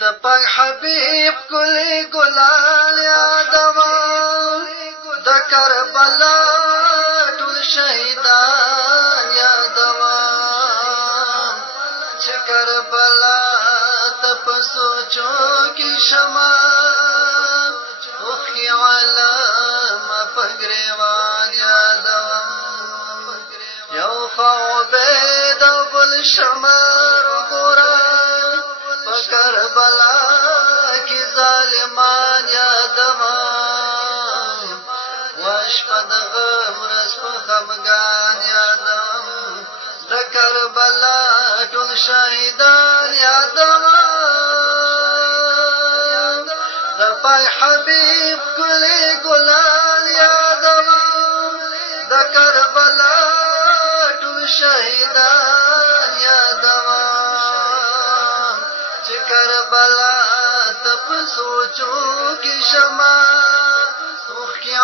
د پاک حبیب کلی ګلان یادوه د کربلا ټول شهیدان یادوه چې کربلا ته په سوچو کې شمه اوښکې علامه په ګریوان یادوم یو فعبید او بل شمر وګوره په کربلا کې ظالمان یادوه وشپه د غم ورځ په خفګان یادوم د کربلا ټول شهیدان یادوه د پاک حبیب ښکلي ګلان یادوه د کربلا ټول شهیدان یادوه چې کربلا ته په سوچو کې شمه اوښکې